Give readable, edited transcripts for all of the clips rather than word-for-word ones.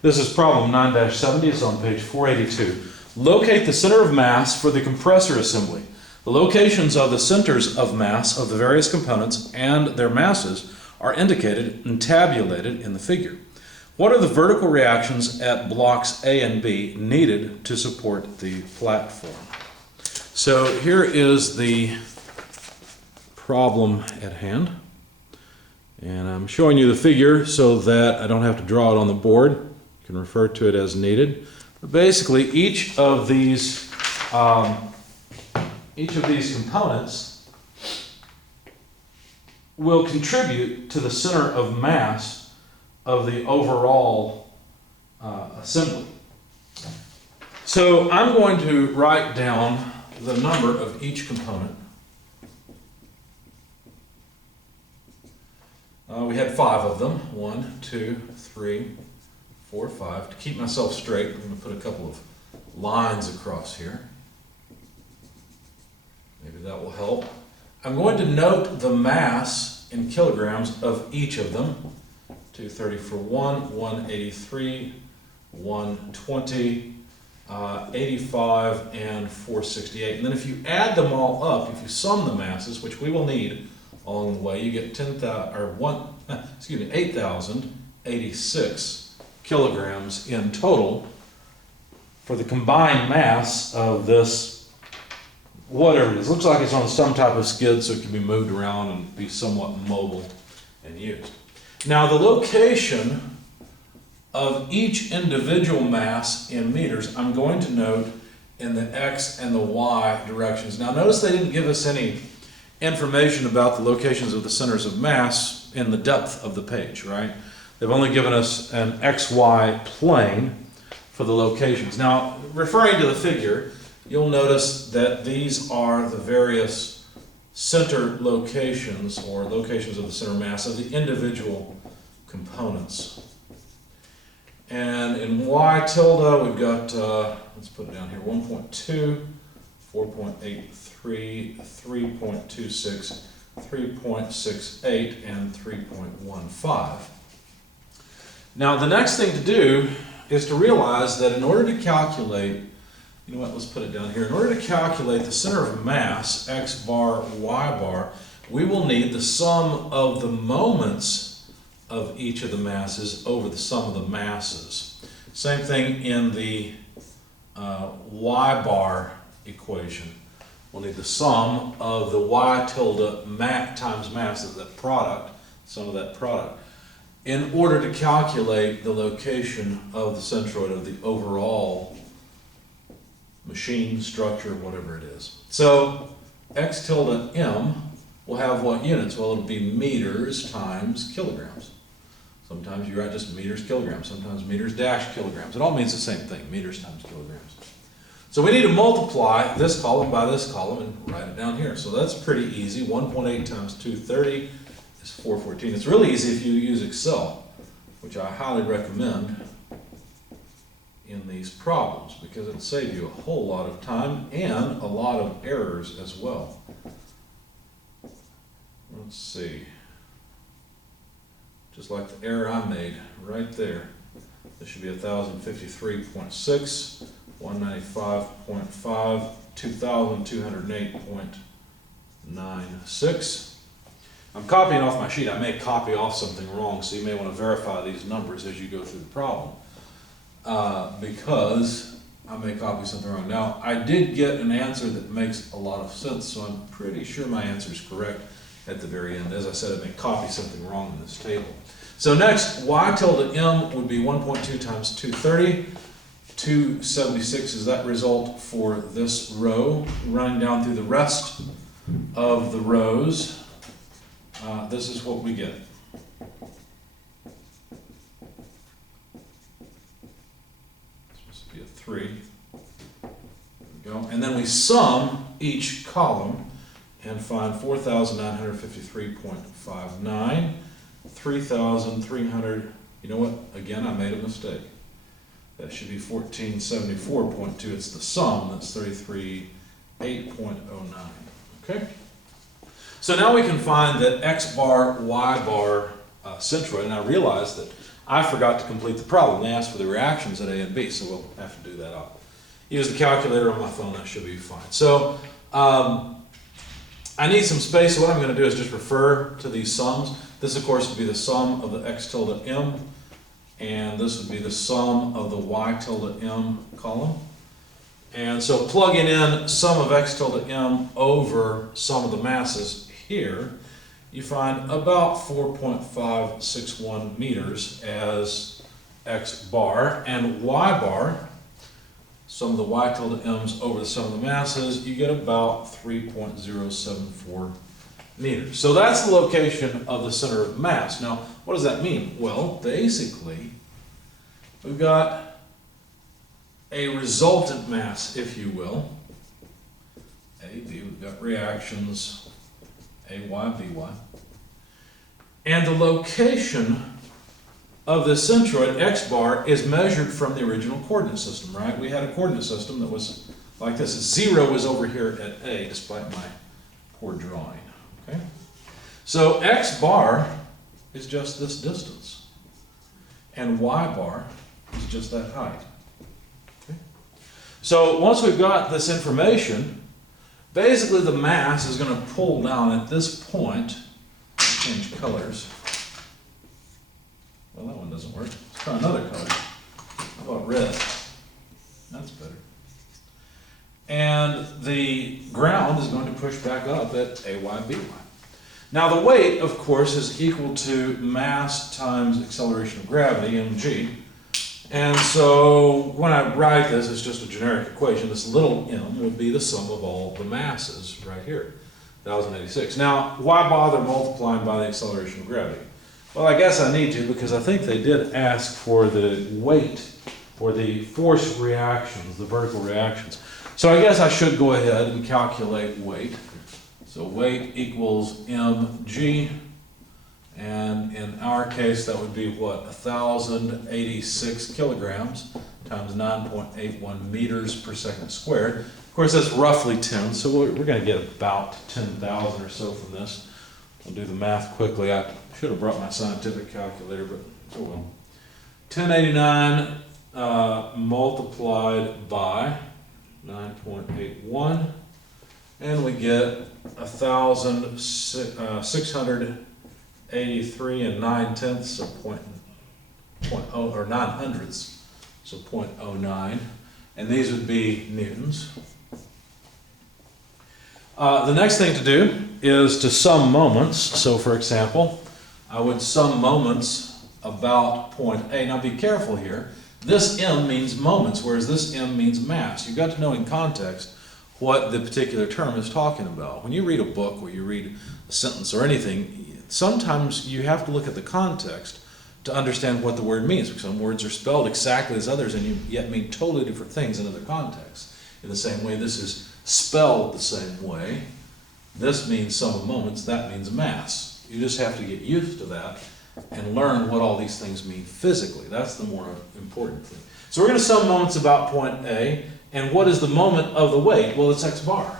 This is problem 9-70. It's on page 482. Locate the center of mass for the compressor assembly. The locations of the centers of mass of the various components and their masses are indicated and tabulated in the figure. What are the vertical reactions at blocks A and B needed to support the platform? So here is the problem at hand. And I'm showing you the figure so that I don't have to draw it on the board. You can refer to it as needed. But basically, each of these components will contribute to the center of mass of the overall assembly. So I'm going to write down the number of each component. We had 5 of them. 1, 2, 3, 4, 5. To keep myself straight, I'm going to put a couple of lines across here. Maybe that will help. I'm going to note the mass in kilograms of each of them. 230 for 1, 183, 120, 85, and 468. And then if you add them all up, if you sum the masses, which we will need along the way, you get 8,086 kilograms in total for the combined mass of this, whatever it is. Looks like it's on some type of skid, so it can be moved around and be somewhat mobile and used. Now the location of each individual mass in meters, I'm going to note in the X and the Y directions. Now notice they didn't give us any information about the locations of the centers of mass in the depth of the page, right? They've only given us an XY plane for the locations. Now, referring to the figure, you'll notice that these are the various center locations, or locations of the center mass of the individual components. And in Y tilde, we've got, let's put it down here, 1.2, 4.83, 3.26, 3.68, and 3.15. Now the next thing to do is to realize that in order to calculate, you know what, let's put it down here. In order to calculate the center of mass, X bar, Y bar, we will need the sum of the moments of each of the masses over the sum of the masses. Same thing in the Y bar equation. We'll need the sum of the Y tilde times mass of that product, sum of that product, in order to calculate the location of the centroid of the overall machine, structure, whatever it is. So X tilde M will have what units? Well, it'll be meters times kilograms. Sometimes you write just meters, kilograms, sometimes meters dash kilograms. It all means the same thing, meters times kilograms. So we need to multiply this column by this column and write it down here. So that's pretty easy. 1.8 times 230 is 414. It's really easy if you use Excel, which I highly recommend in these problems because it'll save you a whole lot of time and a lot of errors as well. Let's see. Just like the error I made right there. This should be 1053.6, 195.5, 2208.96. I'm copying off my sheet. I may copy off something wrong, so you may want to verify these numbers as you go through the problem because I may copy something wrong. Now, I did get an answer that makes a lot of sense, so I'm pretty sure my answer is correct at the very end. As I said, I may copy something wrong in this table. So next, Y tilde M would be 1.2 times 230. 276 is that result for this row. Running down through the rest of the rows, this is what we get. It's supposed to be a 3. There we go. And then we sum each column and find 4,953.59, 3,300, you know what, again I made a mistake. That should be 1474.2, it's the sum, that's 338.09, okay? So now we can find that X bar, Y bar centroid, and I realize that I forgot to complete the problem. They asked for the reactions at A and B, so we'll have to do that. I'll use the calculator on my phone, that should be fine. So I need some space, so what I'm going to do is just refer to these sums. This, of course, would be the sum of the x tilde m, and this would be the sum of the y tilde m column. And so plugging in sum of x tilde m over sum of the masses here, you find about 4.561 meters as x bar, and y bar, sum of the y tilde m's over the sum of the masses, you get about 3.074 meters. So that's the location of the center of mass. Now, what does that mean? Well, basically, we've got a resultant mass, if you will. A, B, we've got reactions, A, Y, B, Y. And the location of the centroid, x bar, is measured from the original coordinate system, right? We had a coordinate system that was like this. 0 was over here at A, despite my poor drawing, okay? So x bar is just this distance, and y bar is just that height. Okay? So once we've got this information, basically the mass is going to pull down at this point. Change colors. Well, that one doesn't work. Let's try another color. How about red? That's better. And the ground is going to push back up at AY, BY. Now the weight, of course, is equal to mass times acceleration of gravity, mg. And so when I write this, it's just a generic equation. This little m would be the sum of all the masses right here, 1,086. Now, why bother multiplying by the acceleration of gravity? Well, I guess I need to, because I think they did ask for the weight or the force reactions, the vertical reactions. So I guess I should go ahead and calculate weight. So weight equals mg, and in our case that would be what? 1,086 kilograms times 9.81 meters per second squared. Of course, that's roughly 10, so we're going to get about 10,000 or so from this. I'll do the math quickly. I should have brought my scientific calculator, but oh well. 1089 multiplied by 9.81, and we get 1,683 and 9/10, so point oh, or 9/100, so 0.09, and these would be newtons. The next thing to do is to sum moments. So for example, I would sum moments about point A. Now be careful here. This m means moments, whereas this m means mass. You've got to know in context what the particular term is talking about. When you read a book or you read a sentence or anything, sometimes you have to look at the context to understand what the word means. Because some words are spelled exactly as others and yet mean totally different things in other contexts. In the same way, this is spelled the same way. This means sum of moments, that means mass. You just have to get used to that and learn what all these things mean physically. That's the more important thing. So we're going to sum moments about point A, and what is the moment of the weight? Well, it's x bar.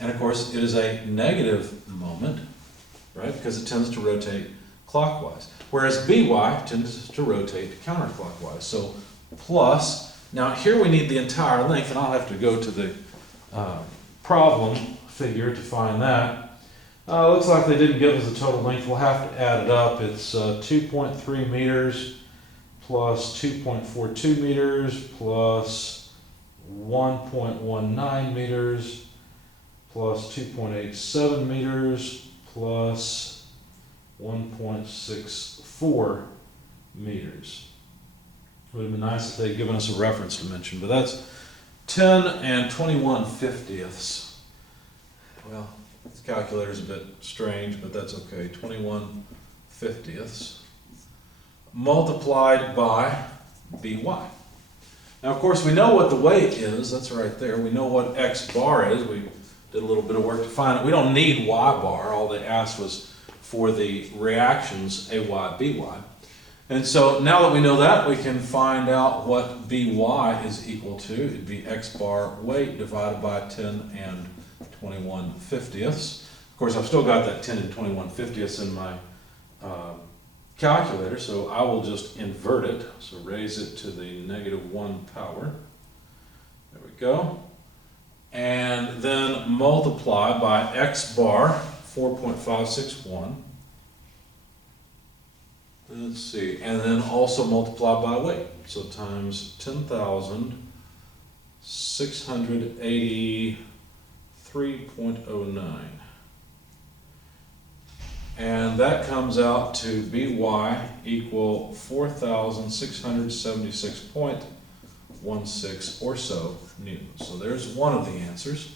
And of course, it is a negative moment, right, because it tends to rotate clockwise. Whereas by tends to rotate counterclockwise. So plus, now here we need the entire length, and I'll have to go to the problem figure to find that. Looks like they didn't give us the total length. We'll have to add it up. It's 2.3 meters plus 2.42 meters plus 1.19 meters plus 2.87 meters plus 1.64 meters. It would have been nice if they'd given us a reference dimension, but that's 10 and 21/50ths. Well, this calculator's a bit strange, but that's okay. 21/50ths multiplied by by. Now, of course, we know what the weight is. That's right there. We know what x bar is. We did a little bit of work to find it. We don't need y bar. All they asked was for the reactions AY, BY. And so now that we know that, we can find out what by is equal to. It'd be x bar weight divided by 10 and 21/50ths. Of course, I've still got that 10 and 21/50ths in my calculator, so I will just invert it. So raise it to the -1 power. There we go. And then multiply by x bar, 4.561. Let's see, and then also multiply by weight. So times 10,683.09. And that comes out to By equal 4,676.16 or so newtons. So there's one of the answers.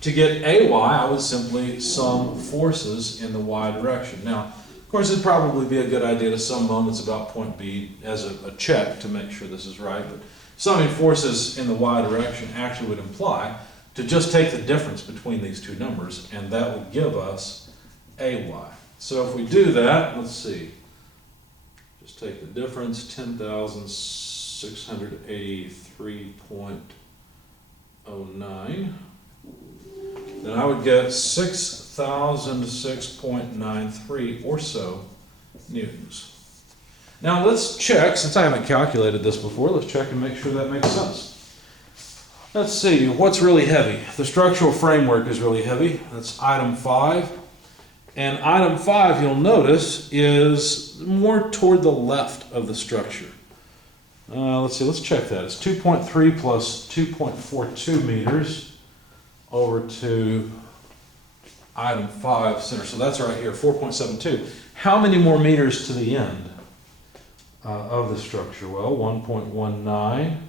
To get Ay, I would simply sum forces in the y direction. Now, of course, it'd probably be a good idea to sum moments about point B as a check to make sure this is right, but summing forces in the y direction actually would imply to just take the difference between these two numbers, and that would give us Ay. So if we do that, let's see, just take the difference, 10,683.09, then I would get 6,006.93 or so newtons. Now let's check, since I haven't calculated this before, let's check and make sure that makes sense. Let's see, what's really heavy? The structural framework is really heavy. That's item 5. And item 5, you'll notice, is more toward the left of the structure. Let's see, let's check that. It's 2.3 plus 2.42 meters over to item 5 center. So that's right here, 4.72. How many more meters to the end of the structure? Well, 1.19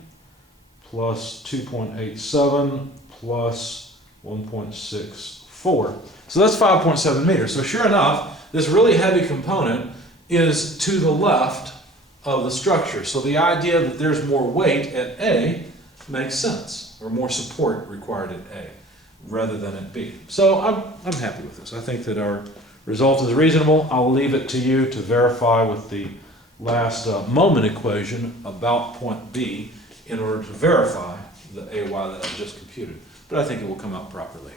plus 2.87 plus 1.64. So that's 5.7 meters. So sure enough, this really heavy component is to the left of the structure. So the idea that there's more weight at A makes sense, or more support required at A rather than at B. So I'm happy with this. I think that our result is reasonable. I'll leave it to you to verify with the last moment equation about point B in order to verify the AY that I just computed. But I think it will come out properly.